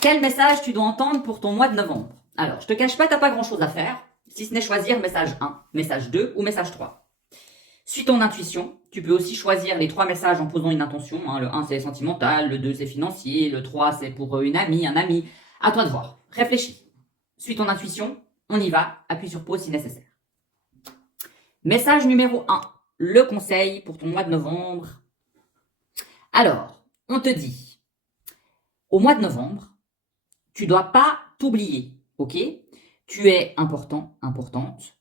Quel message tu dois entendre pour ton mois de novembre? Alors, je te cache pas, t'as pas grand chose à faire, si ce n'est choisir message 1, message 2 ou message 3. Suis ton intuition. Tu peux aussi choisir les 3 messages en posant une intention. Le 1 c'est sentimental, le 2 c'est financier, le 3 c'est pour une amie, un ami. À toi de voir. Réfléchis. Suis ton intuition. On y va. Appuie sur pause si nécessaire. Message numéro 1. Le conseil pour ton mois de novembre. Alors, on te dit, au mois de novembre, tu dois pas t'oublier, ok? Tu es important, importante.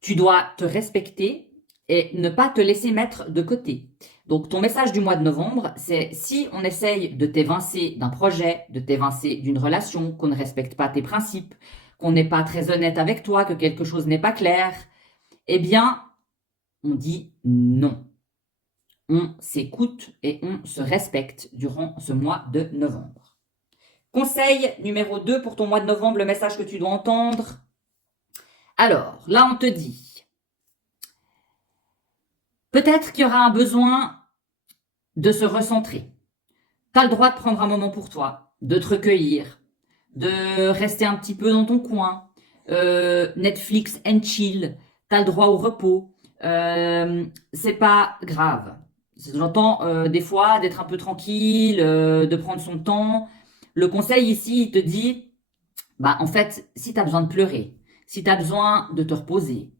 Tu dois te respecter et ne pas te laisser mettre de côté. Donc ton message du mois de novembre, c'est si on essaye de t'évincer d'un projet, de t'évincer d'une relation, qu'on ne respecte pas tes principes, qu'on n'est pas très honnête avec toi, que quelque chose n'est pas clair, eh bien, on dit non. On s'écoute et on se respecte durant ce mois de novembre. Conseil numéro 2 pour ton mois de novembre, le message que tu dois entendre. Alors, là, on te dit, peut-être qu'il y aura un besoin de se recentrer. Tu as le droit de prendre un moment pour toi, de te recueillir, de rester un petit peu dans ton coin. Netflix and chill, tu as le droit au repos. C'est pas grave. J'entends des fois d'être un peu tranquille, de prendre son temps. Le conseil ici, il te dit, bah en fait, si tu as besoin de pleurer, si tu as besoin de te reposer,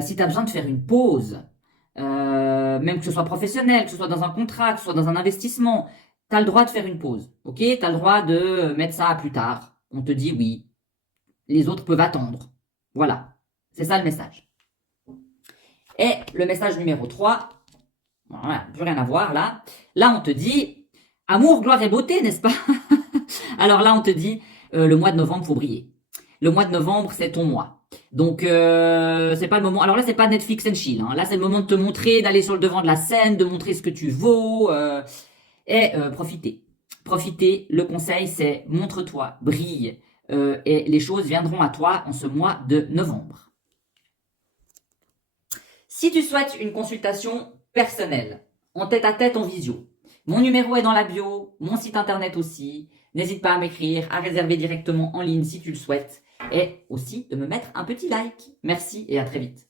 si tu as besoin de faire une pause, même que ce soit professionnel, que ce soit dans un contrat, que ce soit dans un investissement, tu as le droit de faire une pause. Ok? Tu as le droit de mettre ça à plus tard. On te dit oui. Les autres peuvent attendre. Voilà. C'est ça le message. Et le message numéro 3, voilà, plus rien à voir là. Là, on te dit amour, gloire et beauté, n'est-ce pas? Alors là, on te dit le mois de novembre, faut briller. Le mois de novembre, c'est ton mois. Donc c'est pas le moment. Alors là, c'est pas Netflix and chill. Hein. Là, c'est le moment de te montrer, d'aller sur le devant de la scène, de montrer ce que tu vaux et profiter. Profiter. Le conseil, c'est montre-toi, brille et les choses viendront à toi en ce mois de novembre. Si tu souhaites une consultation personnelle, en tête-à-tête, en visio, mon numéro est dans la bio, mon site internet aussi. N'hésite pas à m'écrire, à réserver directement en ligne si tu le souhaites et aussi de me mettre un petit like. Merci et à très vite.